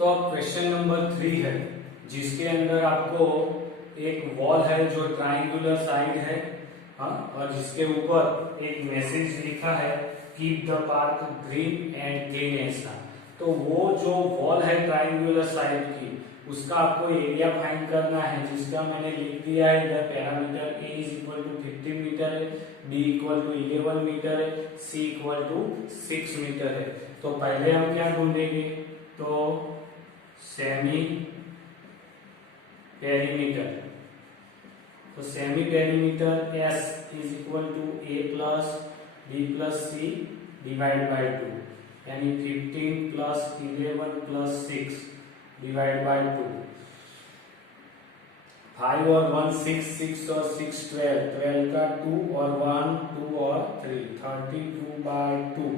तो अब question number 3 है, जिसके अंदर आपको एक वॉल है जो ट्राइंगुलर साइड है, हाँ, और जिसके ऊपर एक मैसेज लिखा है keep the park green and clean ऐसा। तो वो जो वॉल है ट्राइंगुलर साइड की, उसका आपको एरिया फाइंड करना है, जिसका मैंने लिख दिया है इधर parameter A is equal to 15 meter है, बी इक्वल टू 11 मीटर है, सी इक्वल टू 6 मीटर है। तो पहले हम क्या ढूंढेंगे, तो सेमी पेरीमीटर। तो semi perimeter S is equal to A plus B plus C divide by 2, यानी 15 प्लस 11 प्लस 6 डिवाइड बाई 2। 5 और 1 6, 6 और 6 12, 12 का 2 और 1 2 और 3, 32 बाई 2,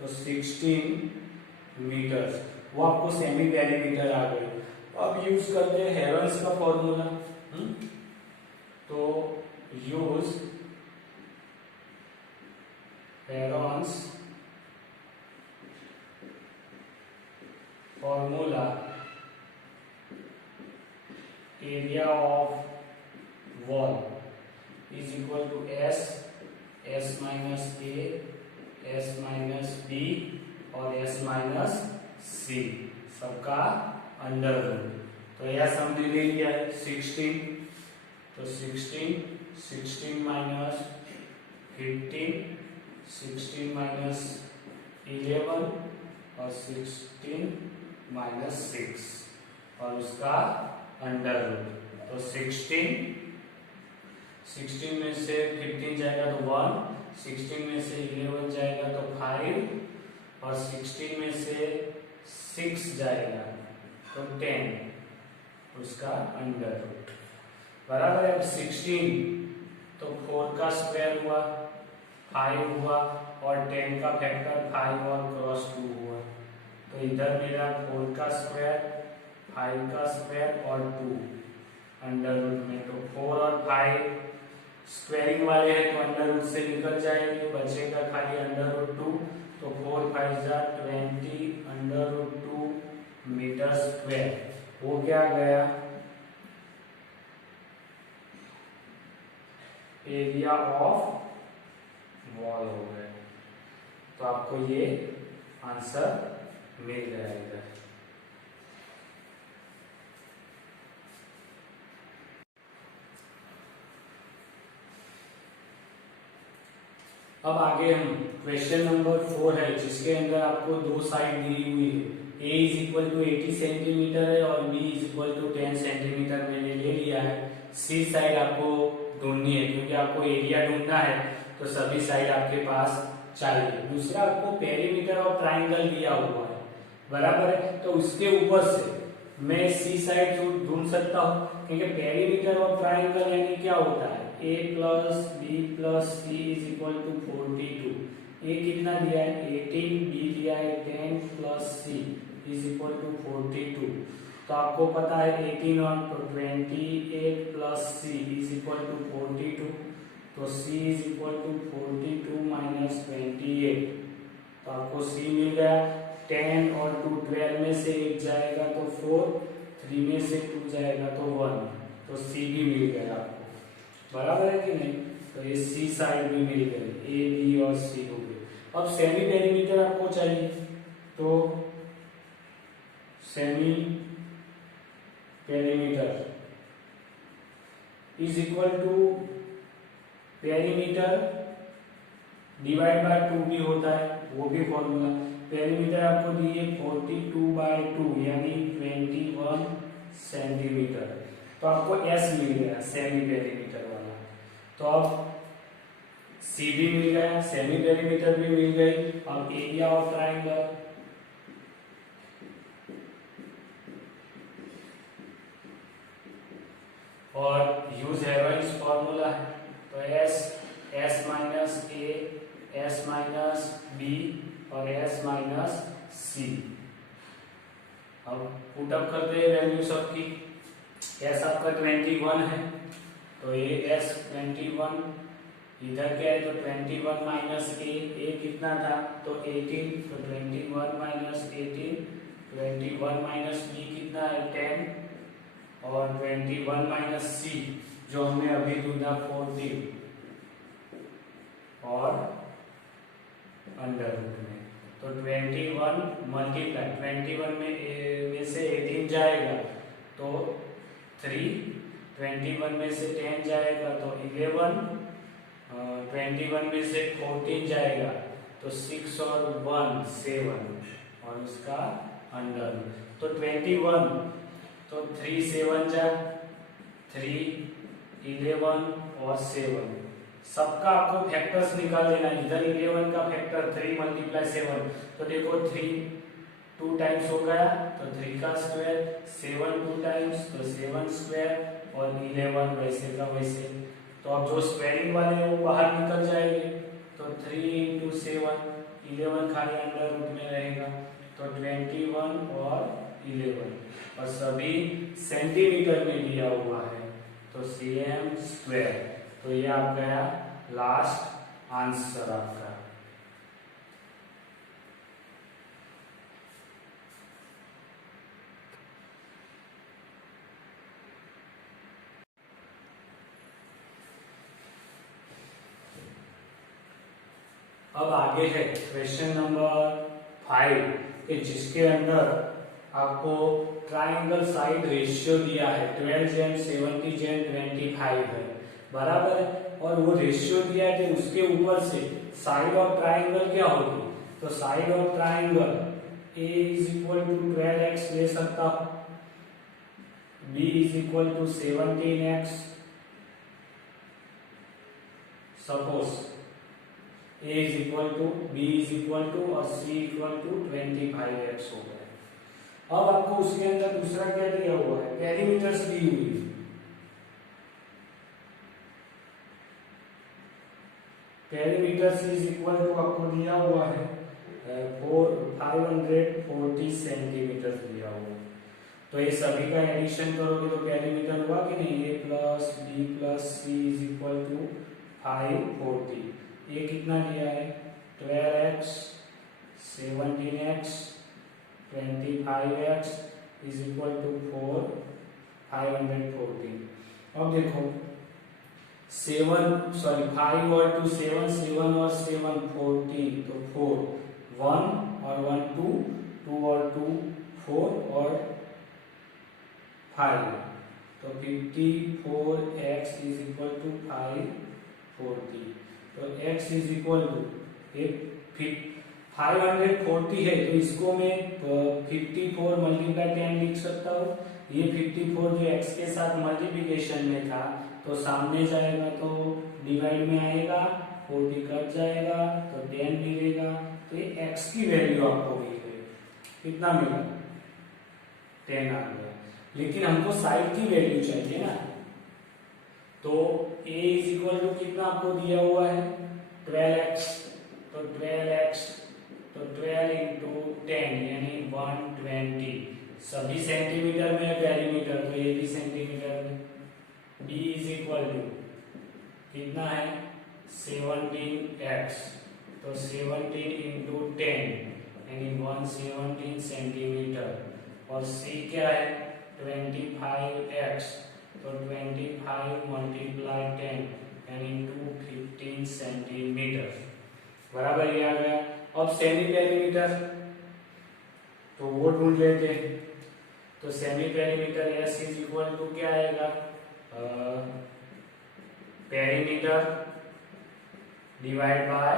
तो 16 मीटर। वो आपको सेमी पेरीमीटर आ गई। अब यूज करते हैं हेरन्स का फॉर्मूला। तो use Heron's formula, area of wall is equal to S, S minus A, S minus B और एस माइनस सी, सबका अंडर रूट। तो यह हमने ले लिया है 16, तो 16 माइनस 15, 16 माइनस 11 और 16 माइनस 6 और उसका अंडर रूट। तो 16 में से 15 जाएगा तो 1, 16 में से 11 जाएगा तो 5 और 16 में से 6 जाएगा तो 10, उसका अंडर रूट बराबर है। 16 तो 4 का स्क्वायर हुआ 5 हुआ और 10 का फैक्टर 5 और क्रॉस 2 हुआ। तो इधर मेरा 4 का स्क्वायर, 5 का स्क्वायर और 2 अंडर रूट में। तो 4 और 5 स्क्वायरिंग वाले हैं तो अंडर रूट से निकल जाएंगे, बचेगा खाली अंडर रूट 2। तो 4 5 जा 20 अंडर रूट 2 मीटर स्क्वायर हो क्या गया, एरिया ऑफ वॉल हो गया। तो आपको ये आंसर मिल जाएगा। अब आगे हम क्वेश्चन नंबर 4 है, जिसके अंदर आपको दो साइड दी हुई है। A is equal to 80 centimeter है और B is equal to 10 centimeter मैंने ले लिया है। C साइड आपको ढूंढनी है, क्योंकि आपको एरिया ढूंढना है तो सभी साइड आपके पास चाहिए। दूसरा आपको पेरीमीटर और ट्राइंगल दिया हुआ है, बराबर है। तो उसके ऊपर से मैं C साइड ढूंढ सकता हूँ, क्योंकि पेरीमीटर और ट्राइंगल यानी क्या होता है, A plus B plus C is equal to 42। A कितना दिया है 18, बी दिया है 10 plus C is equal to 42। तो आपको पता है 18 और तो 28 plus C is equal to 42। तो C is equal to 42 minus 28, तो आपको सी मिल गया। 10 और 2 12 में से 1 जाएगा तो 4, 3 में से 2 जाएगा तो 1, तो सी भी मिल गया आपको, बराबर है कि नहीं। तो ये सी साइड भी मिल गई, ए बी और सी हो गए। अब सेमी पेरीमीटर आपको चाहिए, तो semi perimeter is equal to perimeter divide by 2 भी होता है, वो भी फॉर्मूला। पेरीमीटर आपको दिए 42/2 यानी 21 सेंटीमीटर। तो आपको एस मिल गया सेमी पेरीमीटर वाला। तो अब सी भी मिल गया, सेमी पेरीमीटर भी मिल गई। अब एरिया ऑफ ट्राइंगल, और यूज हेरोइंस फॉर्मूला है। तो S minus A, S minus B और एस माइनस सी। अब पुटअप करते हैं वैल्यू सबकी। एस आपका 21 है, तो ये एस 21, इधर क्या है तो 21 माइनस ए कितना था तो 18, तो 21 माइनस 18 21 माइनस बी कितना है 10 और 21 माइनस सी जो हमने अभी ढूंढा 40 और अंडर रूट में। तो 21 मल्टीप्लाई 21 में से 18 जाएगा तो 3, 21 में से 10 जाएगा तो 11, 21 में से 14 जाएगा तो 6 और 1 7 और उसका अंडर। तो 21 तो 3 7 जा 3 11 और 7 सबका आपको फैक्टर्स निकाल देना है। इधर 11 का फैक्टर 3 मल्टीप्लाई 7 तो देखो 3 2 टाइम्स हो गया तो 3 का स्क्वायर, 7 2 टाइम्स तो 7 स्क्वायर और 11 वैसे का वैसे। तो अब जो स्क्वायरिंग वाले हैं वो बाहर निकल जाएंगे तो 3 इंटू 7 11 खाली अंडर रूट में रहेगा तो 21 और 11 और सभी सेंटीमीटर में दिया हुआ है तो cm स्क्वायर। तो ये आप गया लास्ट आंसर आपका। अब आगे है क्वेश्चन नंबर 5 कि जिसके अंदर आपको ट्राइंगल साइड रेशियो दिया है 12:70:25 है बराबर है और वो रेशियो दिया है कि उसके ऊपर से साइड ऑफ ट्राइंगल क्या होगी। तो side of triangle a = 12x ले सकता हूं, b = 17x, suppose a = b और c = 25x हो गया। अब आपको उसके अंदर दूसरा क्या दिया हुआ है, पेरीमीटर्स दी हुई है। पेरीमीटर्स आपको दिया हुआ है 540 सेंटीमीटर दिया हुआ है। तो ये सभी का एडिशन करोगे तो पेरीमीटर हुआ कि नहीं, a + b + c = 540। ये कितना दिया है 12x 17x 25x = 4 540। अब देखो 5 और 2 7 7 और 7 14 तो 4 1 और 1 2 2 और 2 4 और 5 तो 54x = 540। तो x = 540 है तो इसको मैं 54 × 10 लिख सकता हूँ। ये 54 जो x के साथ मल्टीप्लिकेशन में था तो सामने जाएगा तो डिवाइड में आएगा, 40 कट जाएगा तो 10 मिलेगा। तो ये x की वैल्यू आपको मिल गई, कितना मिला 10 आ गया। लेकिन हमको साइड की वैल्यू चाहिए ना, तो a = कितना आपको दिया हुआ है 12x तो 12x तो 12 × 10 यानी 120। सभी सेंटीमीटर में है पेरीमीटर तो ये भी सेंटीमीटर में। b = कितना है 17x तो 17 × 10 यानी 117 सेंटीमीटर और c क्या है 25x तो 25 × 10 यानी 215 सेंटीमीटर बराबर। ये आ गया। अब सेमी पेरीमीटर तो वो ढूंढ लेते हैं। तो सेमी पेरीमीटर S = क्या आएगा, पेरीमीटर डिवाइड बाय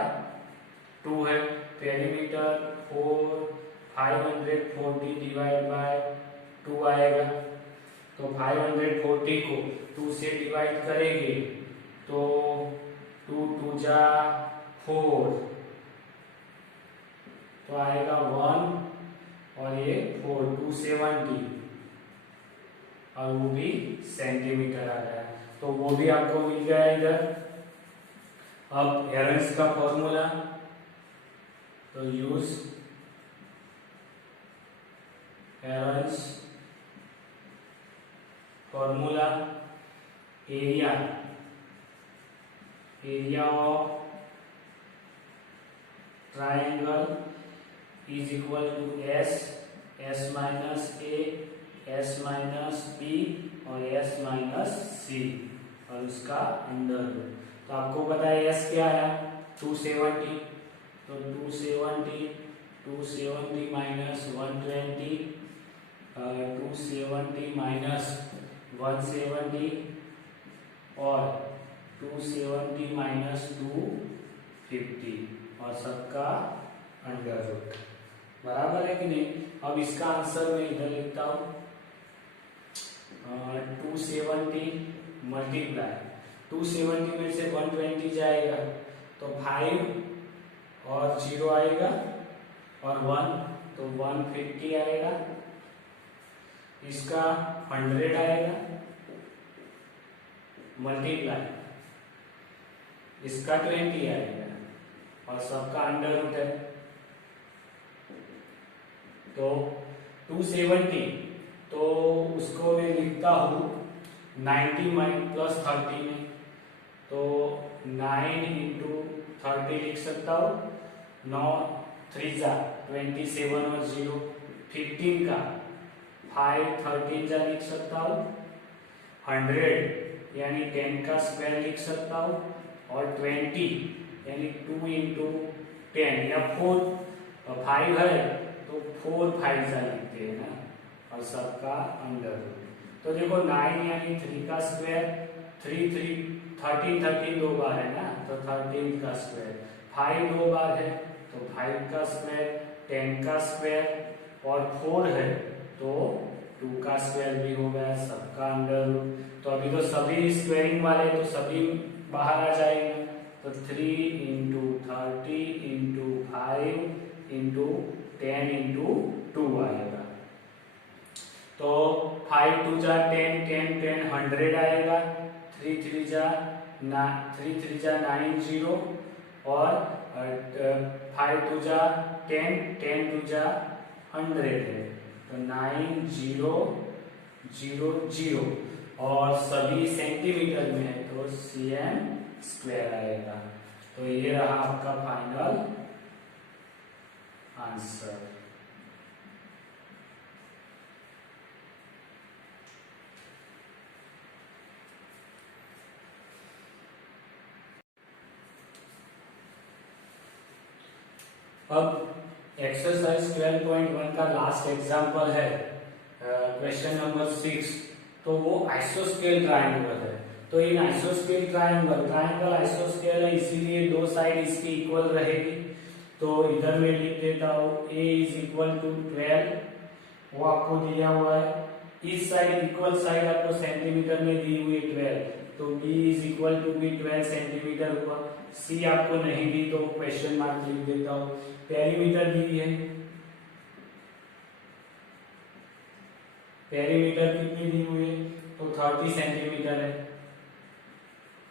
2 है। पेरीमीटर 540 डिवाइड बाय 2 आएगा। तो 540 को 2 से डिवाइड करेंगे तो 2 2 जा 4 तो आएगा 1 और ये 4 270 और वो भी सेंटीमीटर आ गया। तो वो भी आपको मिल गया इधर। अब हेरेंस का फॉर्मूला तो use Heron's formula area of triangle is equal to S S minus A, S minus B और एस माइनस सी और उसका अंडर रूट। तो आपको पता है एस क्या है 270, तो 270 माइनस 120, 270 माइनस 170 और 270 माइनस 250 और सबका अंडर रूट। बराबर है कि नहीं। अब इसका आंसर मैं इधर लिखता हूं 270 मल्टीप्लाई 270 में से 120 जाएगा तो 5 और 0 आएगा और 1 तो 150 आएगा, इसका 100 आएगा मल्टीप्लाई इसका 20 आएगा और सबका अंडर रूट है। तो 270 तो उसको मैं लिखता हूं 90 प्लस 30 में, तो 9 इंटू 30 लिख सकता हूं, 9 3 जा 27 और 0 15 का 5 13 जा लिख सकता हूं, 100 यानी 10 का स्क्वायर लिख सकता हूं और 20 यानी 2 इंटू 10 या 4 5 है तो 4 5 जा लिखते हैं ना और सबका अंडर रूट। तो देखो 9 यानी 3 का स्क्वायर, 3 3 13 दो बार है ना तो 13 का स्क्वायर, 5 दो बार है तो 5 का स्क्वायर, 10 का स्क्वायर और 4 है तो 2 का स्क्वायर भी हो गया, सबका अंडर रूट। तो अभी तो सभी स्क्वायरिंग वाले तो सभी बाहर आ जाएंगे, तो 3 इंटू 30 इंटू 5 इंटू 10 इंटू 2 आएगा। तो 5 2 जा 10 10 10 100 आएगा, 3 3 जा 90 और 5 2 जा 10 10 2 जा 100 है तो 9000 और सभी सेंटीमीटर में है तो cm स्क्वायर आएगा। तो ये रहा आपका फाइनल आंसर। अब एक्सरसाइज 12.1 का लास्ट एग्जांपल है क्वेश्चन नंबर 6। तो वो आइसोस्केल ट्रायंगल है। तो इन आइसोस्केल ट्रायंगल आइसोस्केल है इसीलिए दो साइड इसकी इक्वल रहेगी। तो इधर मैं लिख देता हूँ a इज इक्वल टू 12, वो आपको दिया हुआ है। इस साइड इक्वल साइड आपको सेंटीमीटर में दी हुई 12, तो b इज इक्वल टू भी 12 सेंटीमीटर हुआ। c आपको नहीं दी तो क्वेश्चन मार्क लिख देता हूँ। पेरीमीटर दी है, पेरीमीटर कितनी दी हुई है तो 30 सेंटीमीटर है।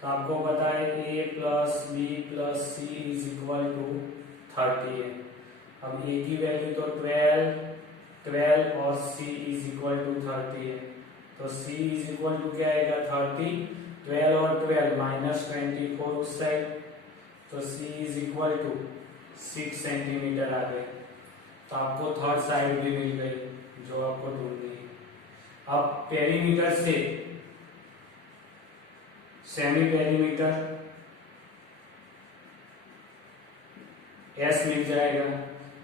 तो आपको पता है a plus B plus C is equal to 30 है। अब a की वैल्यू तो 12 और c इज इक्वल टू 30 है। तो c इज इक्वल टू क्या आएगा 30, 12 और 12 माइनस 24 उस साइड, तो c is equal to 6 centimetre आ गए। तो आपको थर्ड साइड भी मिल गई जो आपको ढूंढनी है। अब पेरीमीटर से सेमी पेरीमीटर S मिल जाएगा।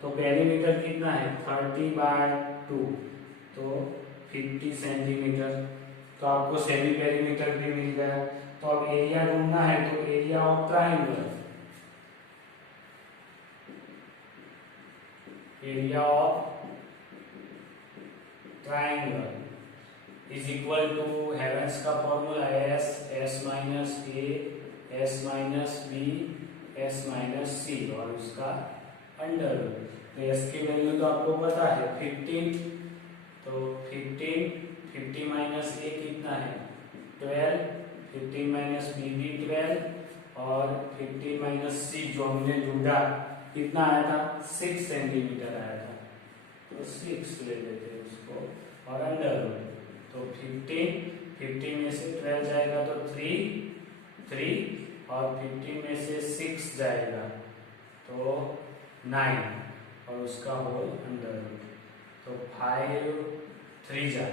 तो पेरीमीटर कितना है 30/2 तो 50 सेंटीमीटर। तो आपको सेमी पेरीमीटर भी मिल गया। तो अब एरिया ढूंढना है तो area of triangle, area of triangle is equal to Heron's का formula S minus a S minus b S minus सी और उसका अंडर रूट। तो S की वैल्यू तो आपको पता है 15, तो 50 माइनस ए कितना है 12, 15 माइनस बी भी 12 और 15 माइनस सी जो हमने ढूंढा कितना आया था 6 सेंटीमीटर आया था। तो 6 ले लेते हैं उसको और अंडर रूट। तो 15 में से 12 जाएगा तो 3 और 15 में से 6 जाएगा तो 9 और उसका होल अंडर रूट। तो 5 3 जा,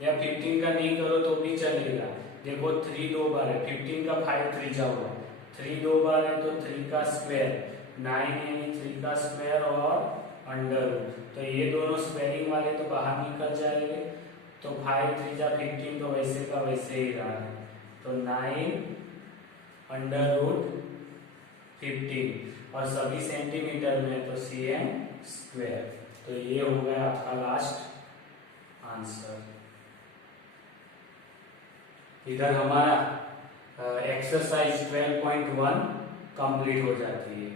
या 15 का नहीं करो तो भी चलेगा। देखो 3 दो बार है, 15 का 5 3 जा हुआ, 3 दो बार है तो 3 का स्क्वायर, 9 यानी 3 का स्क्वायर और अंडर रूट, तो ये दोनों स्क्वायरिंग वाले तो बाहर निकल जाएंगे। तो 5 3 जा 15 तो वैसे का वैसे ही रहा है, तो 9 अंडर रूट 15 और सभी सेंटीमीटर में, तो cm स्क्वायर। तो ये हो गया आपका लास्ट आंसर। इधर हमारा एक्सरसाइज 12.1 कंप्लीट हो जाती है।